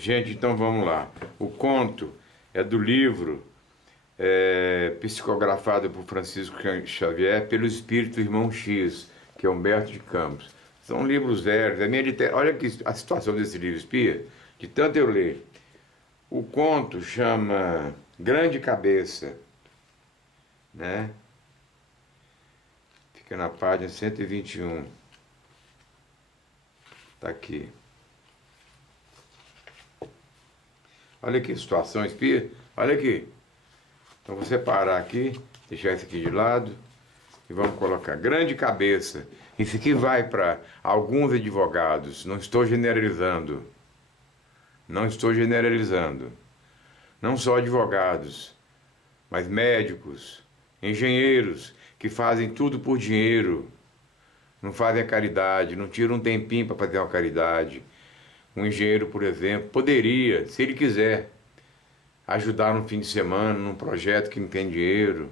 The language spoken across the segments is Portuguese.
Gente, então vamos lá. O conto é do livro psicografado por Francisco Xavier pelo espírito Irmão X, que é Humberto de Campos. São livros velhos. Olha aqui a situação desse livro, espia, de tanto eu ler. O conto chama Grande Cabeça, né? Fica na página 121. Tá aqui. Olha que situação, espia. Olha aqui. Então vou separar aqui, deixar isso aqui de lado e vamos colocar Grande Cabeça. Isso aqui vai para alguns advogados. Não estou generalizando. Não estou generalizando. Não só advogados, mas médicos, engenheiros que fazem tudo por dinheiro. Não fazem a caridade, não tiram um tempinho para fazer uma caridade. Um engenheiro, por exemplo, poderia, se ele quiser, ajudar no fim de semana, num projeto que não tem dinheiro.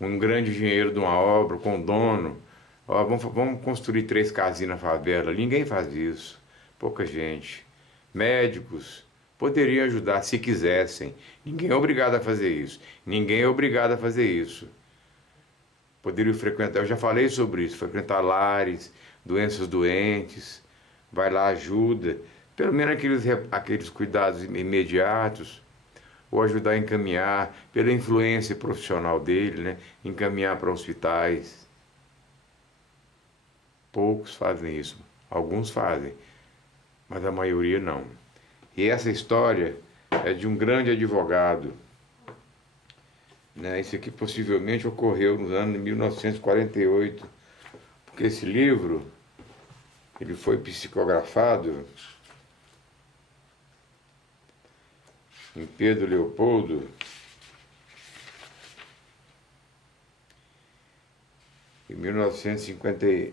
Um grande engenheiro de uma obra, com o dono. Ó, vamos construir 3 casinhas na favela. Ninguém faz isso. Pouca gente. Médicos poderiam ajudar se quisessem. Ninguém é obrigado a fazer isso. Ninguém é obrigado a fazer isso. Poderiam frequentar, eu já falei sobre isso, frequentar lares, doenças doentes. Vai lá, ajuda. Pelo menos aqueles cuidados imediatos. Ou ajudar a encaminhar, pela influência profissional dele, né? Encaminhar para hospitais. Poucos fazem isso. Alguns fazem, mas a maioria não. E essa história é de um grande advogado, né? Isso aqui possivelmente ocorreu nos anos de 1948, porque esse livro ele foi psicografado em Pedro Leopoldo em 1950,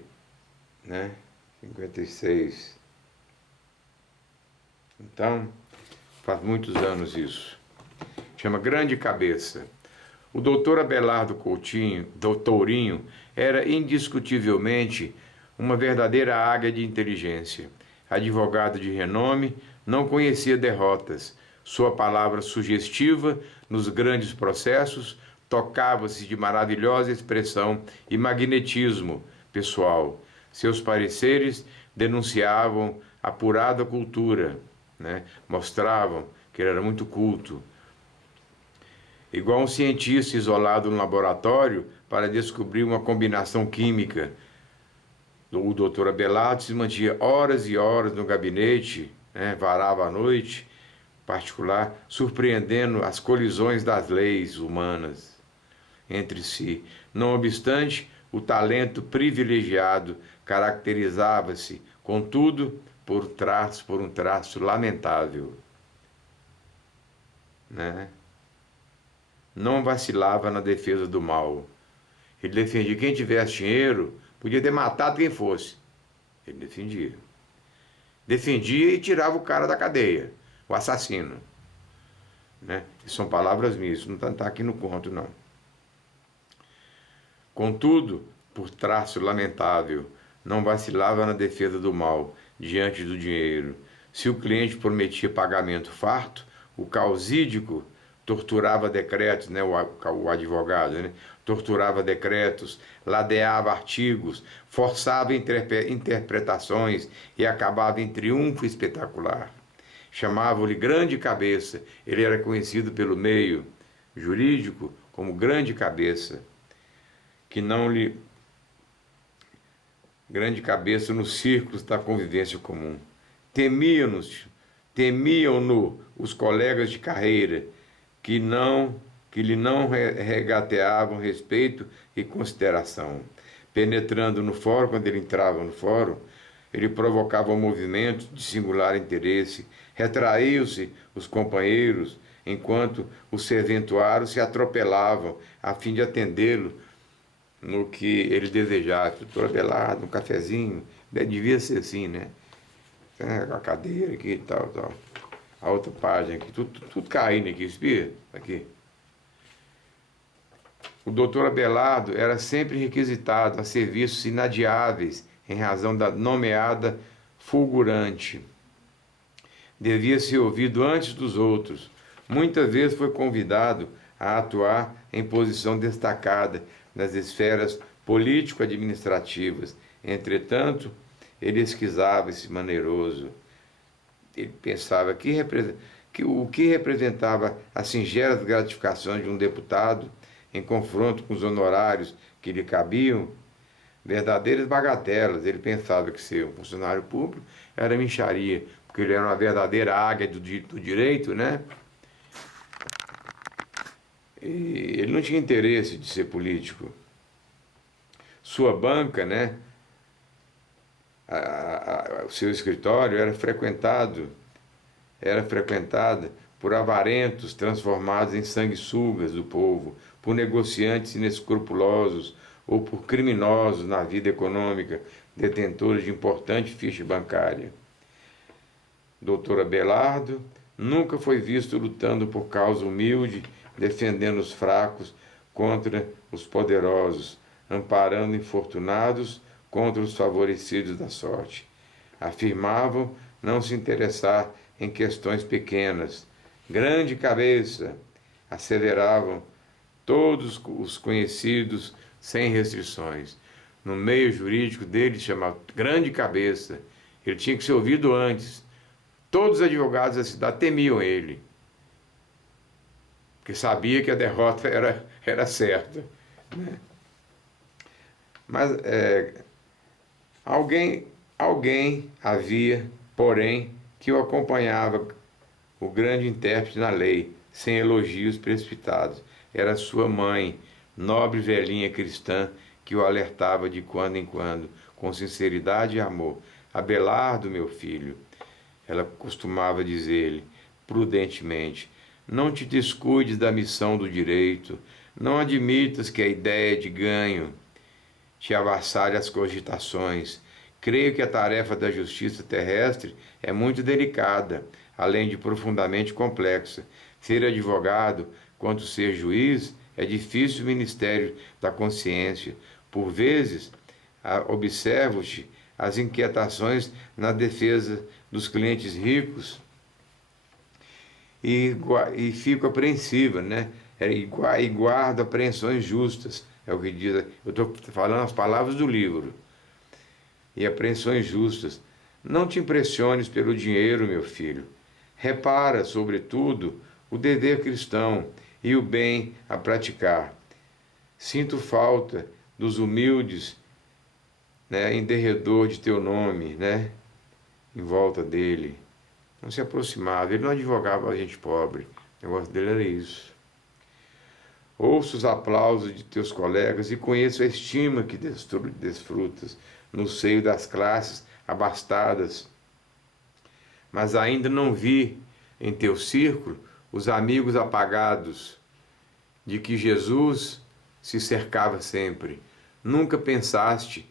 né? 56. Então, faz muitos anos isso. Chama Grande Cabeça. O doutor Abelardo Coutinho, Doutorinho, era indiscutivelmente uma verdadeira águia de inteligência. Advogado de renome, não conhecia derrotas. Sua palavra sugestiva nos grandes processos tocava-se de maravilhosa expressão e magnetismo pessoal. Seus pareceres denunciavam apurada cultura, né? Mostravam que ele era muito culto. Igual um cientista isolado no laboratório para descobrir uma combinação química. O doutor Abelardo se mantinha horas e horas no gabinete, né? Varava à noite, particular, surpreendendo as colisões das leis humanas entre si. Não obstante, o talento privilegiado caracterizava-se, contudo, por um traço lamentável, né? Não vacilava na defesa do mal. Ele defendia quem tivesse dinheiro, podia ter matado quem fosse. Ele defendia. Defendia e tirava o cara da cadeia, o assassino, né? Isso são palavras minhas, isso não está aqui no conto, não. Contudo, por traço lamentável, não vacilava na defesa do mal, diante do dinheiro. Se o cliente prometia pagamento farto, o causídico torturava decretos, né, o advogado, né, torturava decretos, ladeava artigos, forçava interpretações e acabava em triunfo espetacular. Chamavam-lhe Grande Cabeça, ele era conhecido pelo meio jurídico como Grande Cabeça, que não lhe... Grande Cabeça nos círculos da convivência comum. Temiam-no os colegas de carreira, que lhe não regateavam respeito e consideração. Penetrando no fórum, quando ele entrava no fórum, ele provocava um movimento de singular interesse, retraíam-se os companheiros, enquanto os serventuários se atropelavam a fim de atendê-lo no que ele desejava. Doutor Abelardo, um cafezinho, devia ser assim, né? A cadeira aqui e tal, tal. A outra página aqui, tudo caindo aqui, espia, aqui. O doutor Abelardo era sempre requisitado a serviços inadiáveis em razão da nomeada fulgurante devia ser ouvido antes dos outros. Muitas vezes foi convidado a atuar em posição destacada nas esferas político-administrativas. Entretanto, ele esquisava esse maneiroso. Ele pensava que o que representava as singelas gratificações de um deputado em confronto com os honorários que lhe cabiam, verdadeiras bagatelas. Ele pensava que ser um funcionário público era mixaria, porque ele era uma verdadeira águia do direito, né? E ele não tinha interesse de ser político. Sua banca, né? O seu escritório era frequentada por avarentos transformados em sanguessugas do povo, por negociantes inescrupulosos ou por criminosos na vida econômica, detentores de importante ficha bancária. Doutor Abelardo nunca foi visto lutando por causa humilde, defendendo os fracos contra os poderosos, amparando infortunados contra os favorecidos da sorte. Afirmavam não se interessar em questões pequenas. Grande cabeça, aceleravam todos os conhecidos sem restrições. No meio jurídico dele chamava grande cabeça. Ele tinha que ser ouvido antes. Todos os advogados da cidade temiam ele, porque sabia que a derrota era certa, né? Mas alguém havia, porém, que o acompanhava, o grande intérprete na lei, sem elogios precipitados. Era sua mãe, nobre velhinha cristã, que o alertava de quando em quando, com sinceridade e amor. Abelardo, meu filho, ela costumava dizer-lhe, prudentemente, não te descuides da missão do direito, não admitas que a ideia de ganho te avassale as cogitações. Creio que a tarefa da justiça terrestre é muito delicada, além de profundamente complexa. Ser advogado, quanto ser juiz, é difícil ministério da consciência. Por vezes, observo-te as inquietações na defesa dos clientes ricos e fico apreensiva, né? E guardo apreensões justas, é o que diz. Eu estou falando as palavras do livro. E apreensões justas. Não te impressiones pelo dinheiro, meu filho. Repara, sobretudo, o dever cristão e o bem a praticar. Sinto falta dos humildes, né, em derredor de teu nome, né, em volta dele. Não se aproximava, ele não advogava a gente pobre. O negócio dele era isso. Ouço os aplausos de teus colegas e conheço a estima que desfrutas no seio das classes abastadas. Mas ainda não vi em teu círculo os amigos apagados de que Jesus se cercava sempre. Nunca pensaste,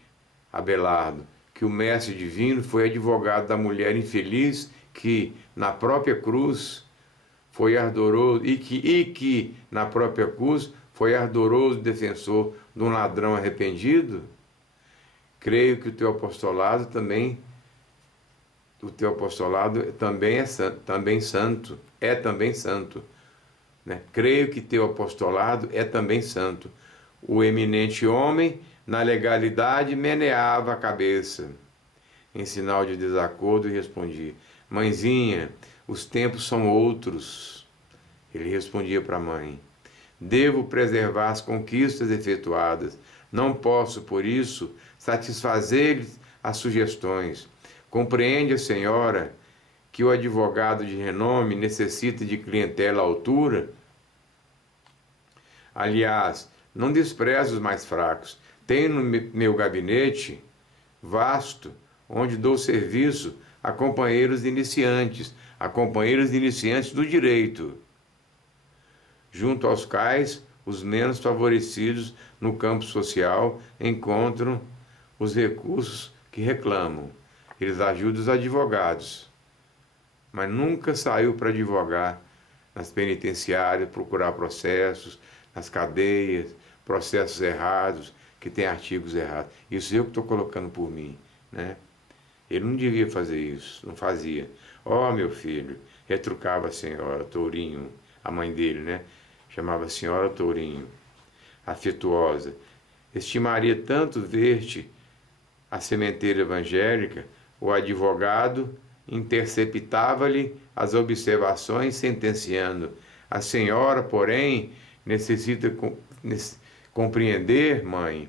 Abelardo, que o Mestre Divino foi advogado da mulher infeliz que, na própria cruz, foi ardoroso, e que na própria cruz foi ardoroso defensor de um ladrão arrependido? Creio que o teu apostolado também é também santo, né? Creio que teu apostolado é também santo. O eminente homem, na legalidade, meneava a cabeça, em sinal de desacordo, e respondia: Mãezinha, os tempos são outros. Ele respondia para a mãe: devo preservar as conquistas efetuadas. Não posso, por isso, satisfazer-lhes as sugestões. Compreende a senhora que o advogado de renome necessita de clientela à altura? Aliás, não desprezo os mais fracos. Tenho no meu gabinete vasto, onde dou serviço a companheiros iniciantes do direito, junto aos quais os menos favorecidos no campo social encontram os recursos que reclamam. Eles ajudam os advogados, mas nunca saiu para advogar nas penitenciárias, procurar processos, nas cadeias, processos errados, que tem artigos errados. Isso eu que estou colocando por mim, né? Ele não devia fazer isso, não fazia. Ó, meu filho, retrucava a senhora Tourinho, a mãe dele, né? Chamava a senhora Tourinho, afetuosa. Estimaria tanto ver-te à sementeira evangélica. O advogado interceptava-lhe as observações, sentenciando: a senhora, porém, necessita compreender, mãe,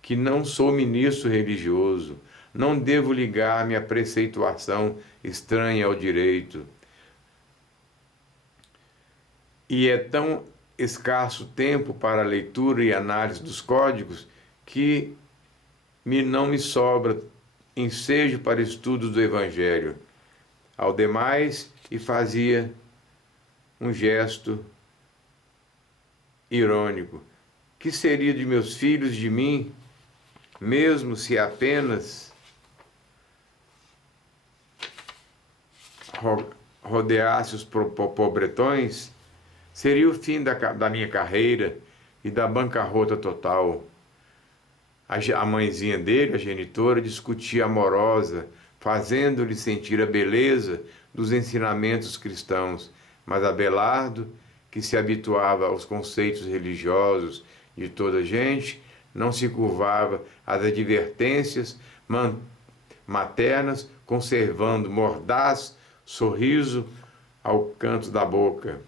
que não sou ministro religioso, não devo ligar-me à preceituação estranha ao direito. E é tão escasso tempo para a leitura e análise dos códigos que não me sobra ensejo para estudos do Evangelho. Ao demais, e fazia um gesto irônico: que seria de meus filhos, de mim, mesmo se apenas rodeasse os pobretões? Seria o fim da minha carreira e da bancarrota total. A mãezinha dele, a genitora, discutia amorosa, fazendo-lhe sentir a beleza dos ensinamentos cristãos. Mas Abelardo, que se habituava aos conceitos religiosos de toda a gente, não se curvava às advertências maternas, conservando mordaz sorriso ao canto da boca.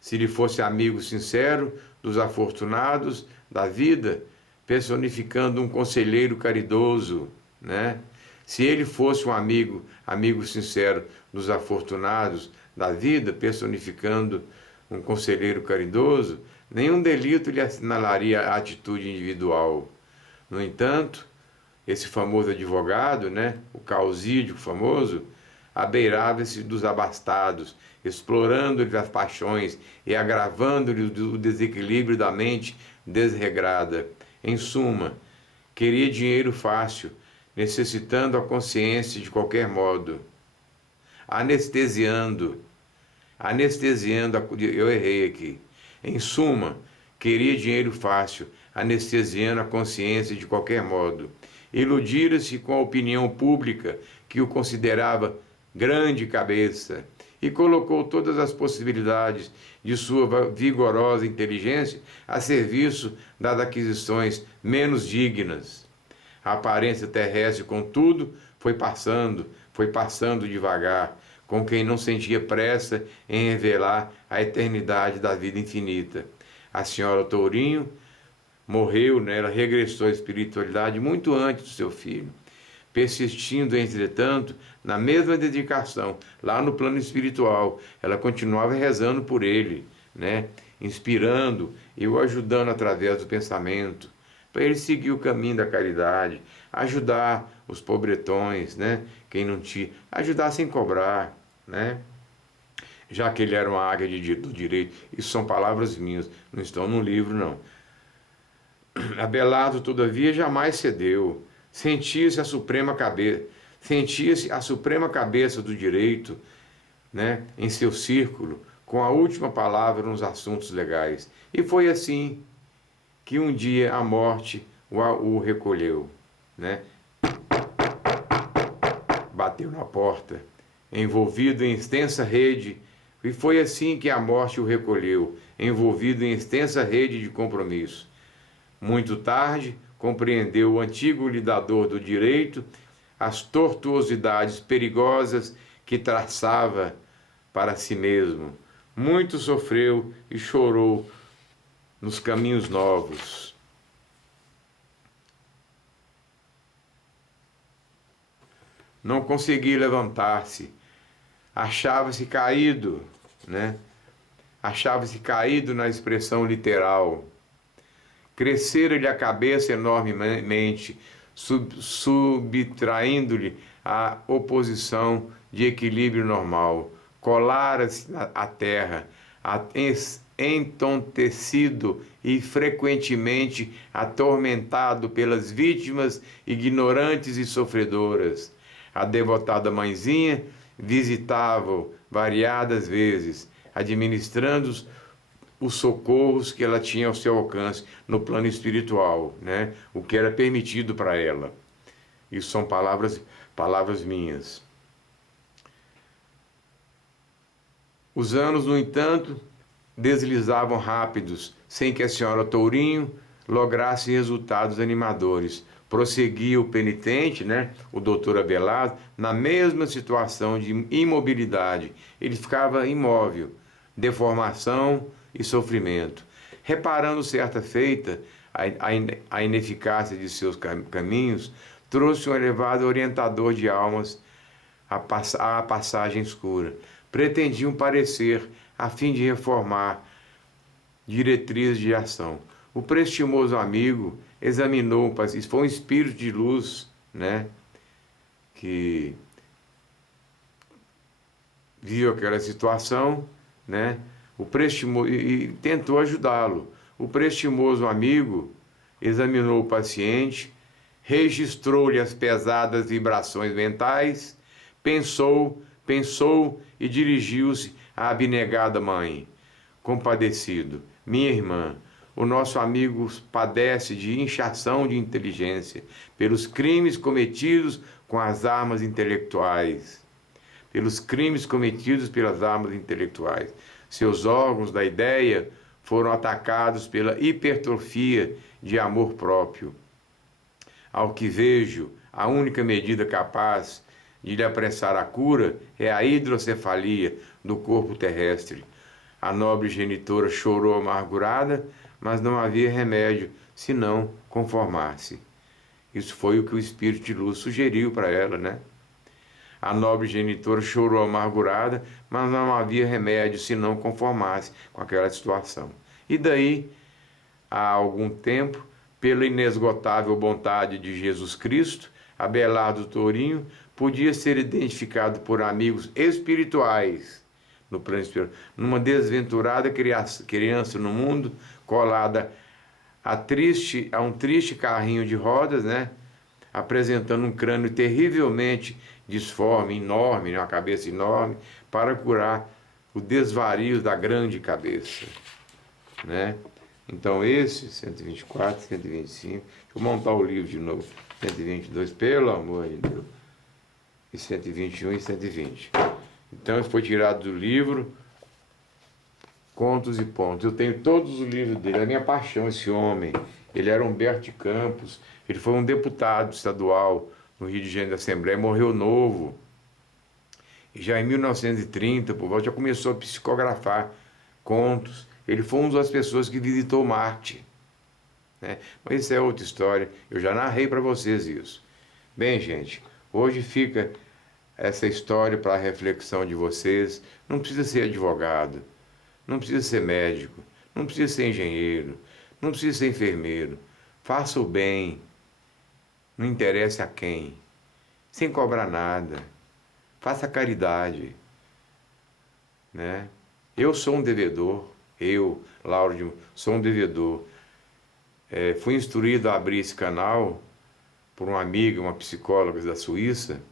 Se lhe fosse amigo sincero dos afortunados da vida, personificando um conselheiro caridoso, né? Se ele fosse um amigo sincero dos afortunados da vida, personificando um conselheiro caridoso, nenhum delito lhe assinalaria a atitude individual. No entanto, esse famoso advogado, né, o causídico famoso, abeirava-se dos abastados, explorando-lhes as paixões e agravando-lhe o desequilíbrio da mente desregrada. Em suma, queria dinheiro fácil, necessitando a consciência de qualquer modo, anestesiando, eu errei aqui. Em suma, queria dinheiro fácil, anestesiando a consciência de qualquer modo. Iludira-se com a opinião pública, que o considerava grande cabeça, e colocou todas as possibilidades de sua vigorosa inteligência a serviço das aquisições menos dignas. A aparência terrestre, contudo, foi passando devagar, com quem não sentia pressa em revelar a eternidade da vida infinita. A senhora Tourinho morreu, né? Ela regressou à espiritualidade muito antes do seu filho, persistindo, entretanto, na mesma dedicação, lá no plano espiritual. Ela continuava rezando por ele, né? Inspirando e o ajudando através do pensamento, para ele seguir o caminho da caridade, ajudar os pobretões, né? Quem não tinha, ajudar sem cobrar, né? Já que ele era uma águia do direito. Isso são palavras minhas, não estão no livro, não. Abelardo, todavia, jamais cedeu. Sentia-se a suprema cabeça do direito, né, em seu círculo, com a última palavra nos assuntos legais. E foi assim que um dia a morte o recolheu, né? Bateu na porta, envolvido em extensa rede, e foi assim que a morte o recolheu, envolvido em extensa rede de compromisso. Muito tarde, compreendeu o antigo lidador do direito as tortuosidades perigosas que traçava para si mesmo. Muito sofreu e chorou nos caminhos novos. Não conseguia levantar-se, achava-se caído, né? Achava-se caído na expressão literal. Crescera-lhe a cabeça enormemente, subtraindo-lhe a oposição de equilíbrio normal. Colara-se à terra, entontecido e frequentemente atormentado pelas vítimas ignorantes e sofredoras. A devotada mãezinha visitava-o variadas vezes, administrando os socorros que ela tinha ao seu alcance no plano espiritual, né? O que era permitido para ela. Isso são palavras minhas. Os anos, no entanto, deslizavam rápidos, sem que a senhora Tourinho lograsse resultados animadores. Prosseguia o penitente, né, o doutor Abelardo, na mesma situação de imobilidade. Ele ficava imóvel, deformação e sofrimento. Reparando certa feita a ineficácia de seus caminhos, trouxe um elevado orientador de almas à passagem escura. Pretendia um parecer a fim de reformar diretrizes de ação. O prestimoso amigo examinou, foi um espírito de luz, né, que viu aquela situação, né, e tentou ajudá-lo. O prestimoso amigo examinou o paciente, registrou-lhe as pesadas vibrações mentais, pensou e dirigiu-se à abnegada mãe. Compadecido, minha irmã, o nosso amigo padece de inchação de inteligência pelos crimes cometidos com as armas intelectuais. Pelos crimes cometidos pelas armas intelectuais. Seus órgãos da ideia foram atacados pela hipertrofia de amor próprio. Ao que vejo, a única medida capaz de lhe apressar a cura é a hidrocefalia do corpo terrestre. A nobre genitora chorou amargurada, mas não havia remédio senão conformar-se. Isso foi o que o Espírito de Luz sugeriu para ela, né? A nobre genitora chorou amargurada, mas não havia remédio senão conformar-se com aquela situação. E daí, há algum tempo, pela inesgotável bondade de Jesus Cristo, Abelardo Tourinho podia ser identificado por amigos espirituais no plano espiritual, numa desventurada criança no mundo, colada a um triste carrinho de rodas, né? Apresentando um crânio terrivelmente disforme, enorme, uma cabeça enorme, para curar o desvario da grande cabeça, né? Então esse, 124, 125, deixa eu montar o livro de novo, 122, pelo amor de Deus, e 121 e 120. Então foi tirado do livro Contos e Pontos. Eu tenho todos os livros dele, é a minha paixão esse homem. Ele era Humberto de Campos, ele foi um deputado estadual no Rio de Janeiro da Assembleia, morreu novo. E já em 1930, por volta, já começou a psicografar contos. Ele foi uma das pessoas que visitou Marte, né? Mas isso é outra história, eu já narrei para vocês isso. Bem, gente, hoje fica essa história para a reflexão de vocês. Não precisa ser advogado, não precisa ser médico, não precisa ser engenheiro, não precisa ser enfermeiro. Faça o bem, não interessa a quem, sem cobrar nada. Faça caridade, né? Eu sou um devedor, Lauro, sou um devedor. Fui instruído a abrir esse canal por uma amiga, uma psicóloga da Suíça,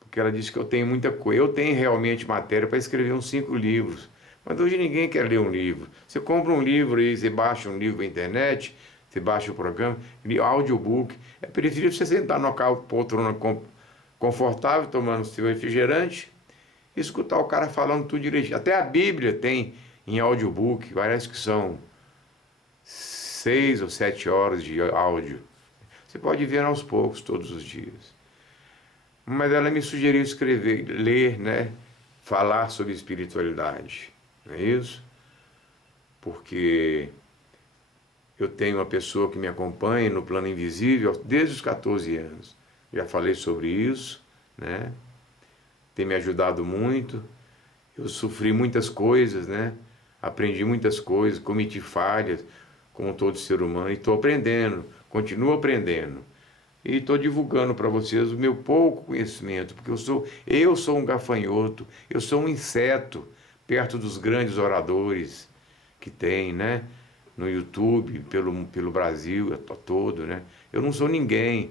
porque ela disse que eu tenho muita coisa. Eu tenho realmente matéria para escrever uns 5 livros, mas hoje ninguém quer ler um livro. Você compra um livro aí, você baixa um livro na internet, você baixa o programa, audiobook. É preferível você sentar numa poltrona confortável, tomando seu refrigerante, e escutar o cara falando tudo direitinho. Até a Bíblia tem em audiobook, parece que são 6 ou 7 horas de áudio. Você pode ver aos poucos, todos os dias. Mas ela me sugeriu escrever, ler, né? Falar sobre espiritualidade. Não é isso? Porque eu tenho uma pessoa que me acompanha no plano invisível desde os 14 anos. Já falei sobre isso, né? Tem me ajudado muito. Eu sofri muitas coisas, né? Aprendi muitas coisas, cometi falhas, como todo ser humano, e estou aprendendo, continuo aprendendo. E estou divulgando para vocês o meu pouco conhecimento, porque eu sou um gafanhoto, eu sou um inseto perto dos grandes oradores que tem, né? No YouTube, pelo Brasil todo, né? Eu não sou ninguém,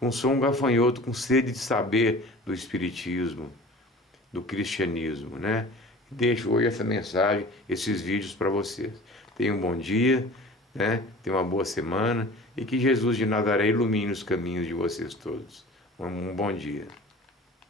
eu sou um gafanhoto com sede de saber do espiritismo, do cristianismo, né? Deixo hoje essa mensagem, esses vídeos para vocês. Tenham um bom dia, né? Tenham uma boa semana e que Jesus de Nazaré ilumine os caminhos de vocês todos. Um bom dia.